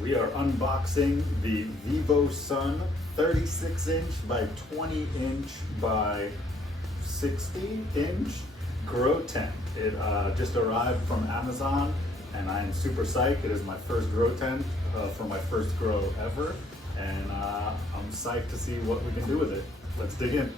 We are unboxing the Vivosun 36-inch by 20-inch by 60-inch grow tent. It just arrived from Amazon and I am super psyched. It is my first grow tent for my first grow ever, and I'm psyched to see what we can do with it. Let's dig in.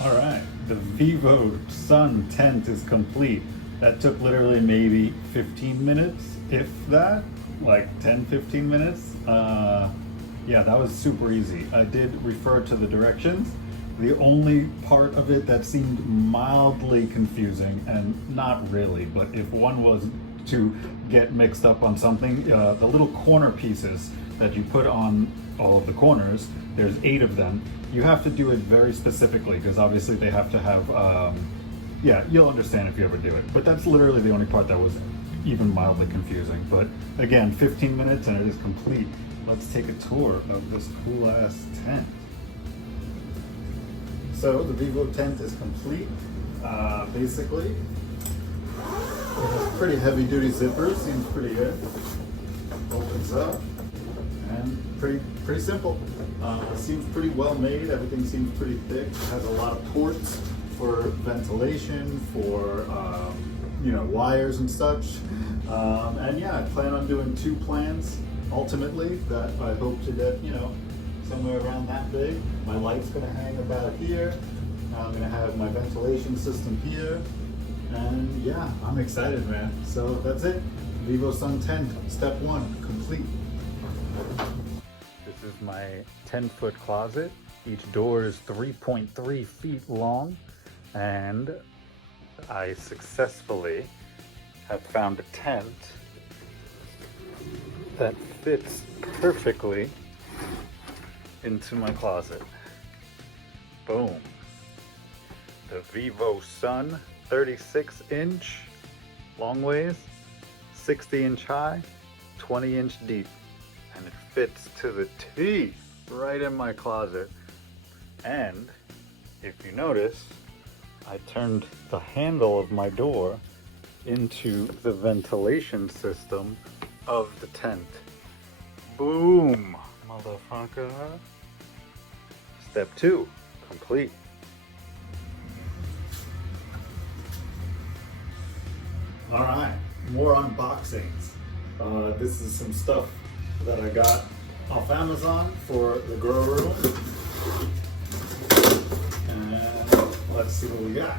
All right, the Vivosun Tent is complete. That took literally maybe 15 minutes, if that, like 10-15 minutes. Yeah, that was super easy. I did refer to the directions. The only part of it that seemed mildly confusing, and not really, but if one was to get mixed up on something, the little corner pieces that you put on all of the corners, there's 8 of them. You have to do it very specifically because obviously they have to have, yeah, you'll understand if you ever do it. But that's literally the only part that was even mildly confusing. But again, 15 minutes and it is complete. Let's take a tour of this cool ass tent. So the Vivo tent is complete. Basically, it has pretty heavy duty zippers, seems pretty good. Opens up. And pretty simple. Seems pretty well made. Everything seems pretty thick. It has a lot of ports for ventilation, for wires and such. And yeah, I plan on doing 2 plans ultimately that I hope to get somewhere around that big. My light's gonna hang about here. I'm gonna have my ventilation system here. And yeah, I'm excited, man. So that's it. Vivosun Tent, step 1, complete. This is my 10-foot closet. Each door is 3.3 feet long, and I successfully have found a tent that fits perfectly into my closet. Boom. The Vivosun 36-inch long ways, 60-inch high, 20-inch deep. And it fits to the T right in my closet. And if you notice, I turned the handle of my door into the ventilation system of the tent. Boom, motherfucker. Step 2, complete. All right, more unboxings. This is some stuff that I got off Amazon for the grow room. And let's see what we got.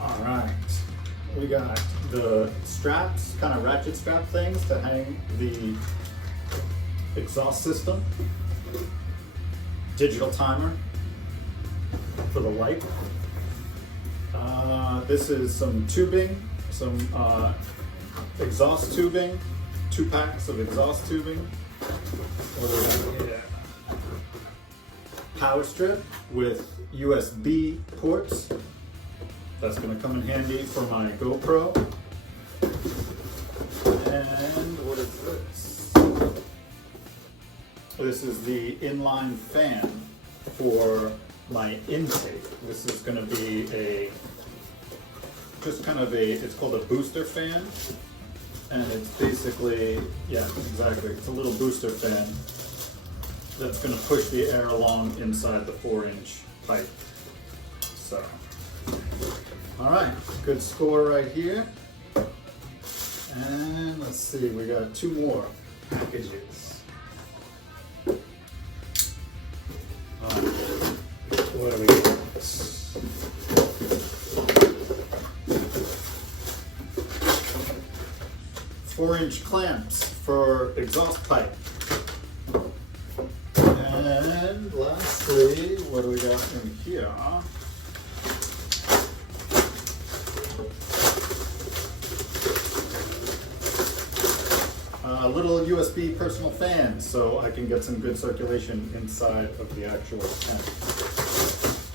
All right, we got the straps, kind of ratchet strap things to hang the exhaust system, digital timer for the light. This is some tubing, some exhaust tubing, 2 packs of exhaust tubing. What do we got here? Power strip with USB ports. That's going to come in handy for my GoPro. And what is this? This is the inline fan for my intake. This is going to be it's called a booster fan, and it's basically, yeah, exactly, it's a little booster fan that's going to push the air along inside the 4-inch pipe. So, all right, good score right here. And let's see, we got 2 more packages. What do we got? 4-inch clamps for exhaust pipe. And lastly, what do we got in here? A little USB personal fan so I can get some good circulation inside of the actual tent.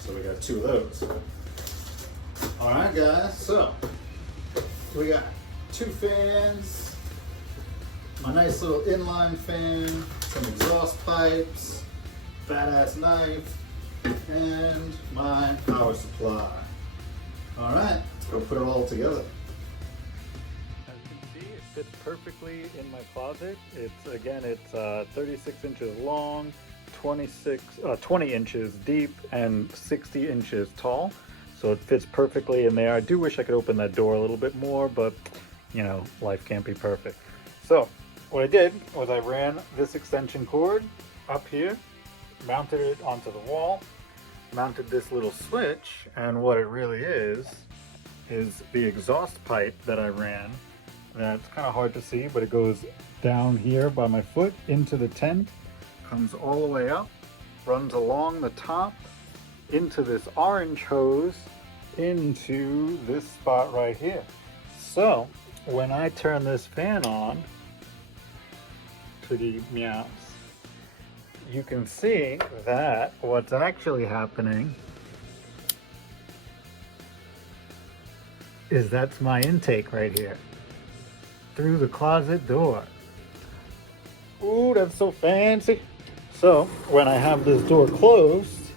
So we got 2 of those. All right, guys, so we got 2 fans, my nice little inline fan, some exhaust pipes, badass knife, and my power supply. All right, let's go put it all together. As you can see, it fits perfectly in my closet. It's 36 inches long, 20 inches deep, and 60 inches tall. So it fits perfectly in there. I do wish I could open that door a little bit more, but you know, life can't be perfect. So what I did was I ran this extension cord up here, mounted it onto the wall, mounted this little switch, and what it really is the exhaust pipe that I ran. That's kind of hard to see, but it goes down here by my foot into the tent, comes all the way up, runs along the top, into this orange hose, into this spot right here. So when I turn this fan on, pretty meows, you can see that what's actually happening is that's my intake right here through the closet door. Ooh, that's so fancy. So when I have this door closed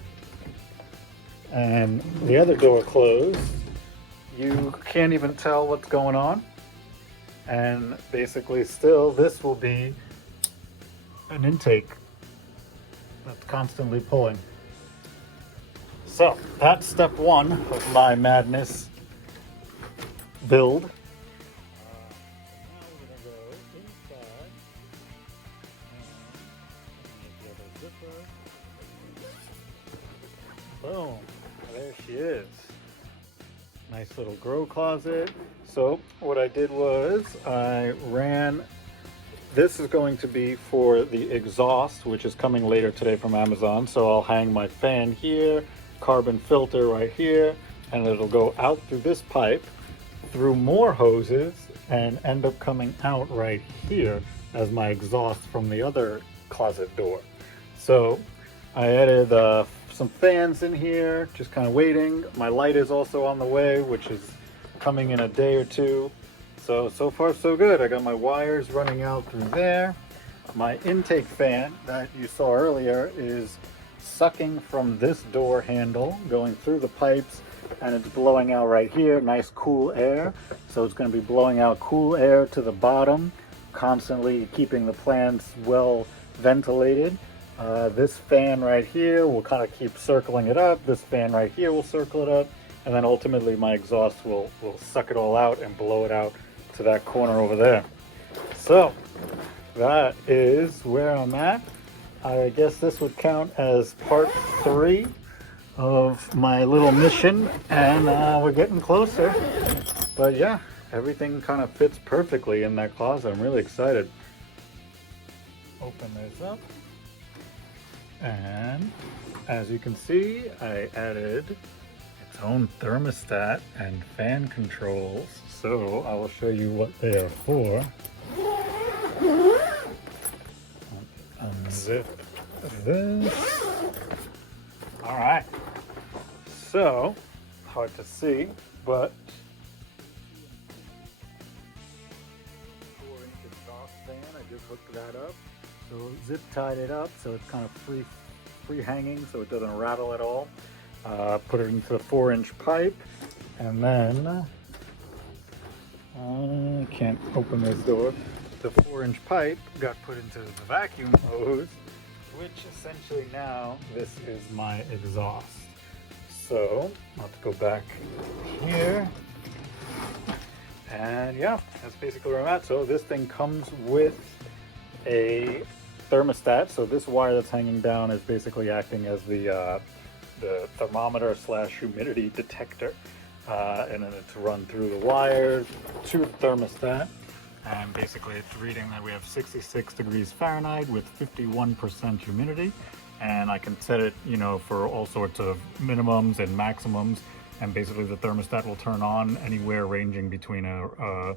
and the other door closed, you can't even tell what's going on. And basically still this will be an intake that's constantly pulling. So that's step 1 of my madness build. Now we're gonna go inside and get a zipper. Boom, there she is. Nice little grow closet. So what I did was I ran, this is going to be for the exhaust, which is coming later today from Amazon. So I'll hang my fan here, carbon filter right here, and it'll go out through this pipe, through more hoses, and end up coming out right here as my exhaust from the other closet door. So I added some fans in here, just kind of waiting. My light is also on the way, which is coming in a day or 2. So far so good. I got my wires running out through there. My intake fan that you saw earlier is sucking from this door handle, going through the pipes, and it's blowing out right here, nice cool air. So it's going to be blowing out cool air to the bottom, constantly keeping the plants well ventilated. This fan right here will kind of keep circling it up. This fan right here will circle it up, and then ultimately my exhaust will suck it all out and blow it out to that corner over there. So that is where I'm at. I guess this would count as part 3 of my little mission, and we're getting closer. But yeah, everything kind of fits perfectly in that closet. I'm really excited. Open this up, and as you can see, I added its own thermostat and fan controls. So I will show you what they are for. Unzip this. All right. So hard to see, but 4-inch exhaust fan. I just hooked that up. So zip tied it up so it's kind of free hanging, so it doesn't rattle at all. Put it into the 4-inch pipe, and then I can't open this door. The 4-inch pipe got put into the vacuum hose, which essentially now this is my exhaust. So I'll have to go back here, and yeah, that's basically where I'm at. So this thing comes with a thermostat. So this wire that's hanging down is basically acting as the thermometer / humidity detector, and then it's run through the wires to the thermostat, and basically it's reading that we have 66 degrees Fahrenheit with 51% humidity. and I can set it, you know, for all sorts of minimums and maximums, and basically the thermostat will turn on anywhere ranging between I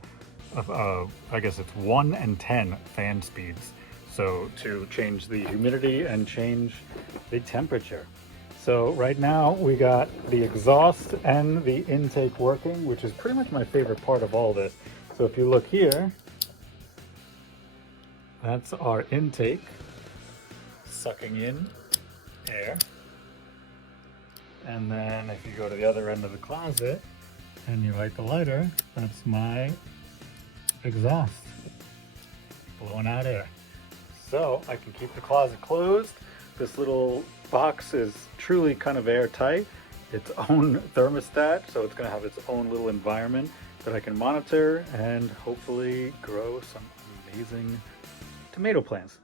guess it's 1 and 10 fan speeds. So to change the humidity and change the temperature. So right now we got the exhaust and the intake working, which is pretty much my favorite part of all this. So if you look here, that's our intake, sucking in air. And then if you go to the other end of the closet and you light the lighter, that's my exhaust, blowing out air. So I can keep the closet closed. This little box is truly kind of airtight. Its own thermostat, so it's going to have its own little environment that I can monitor and hopefully grow some amazing tomato plants.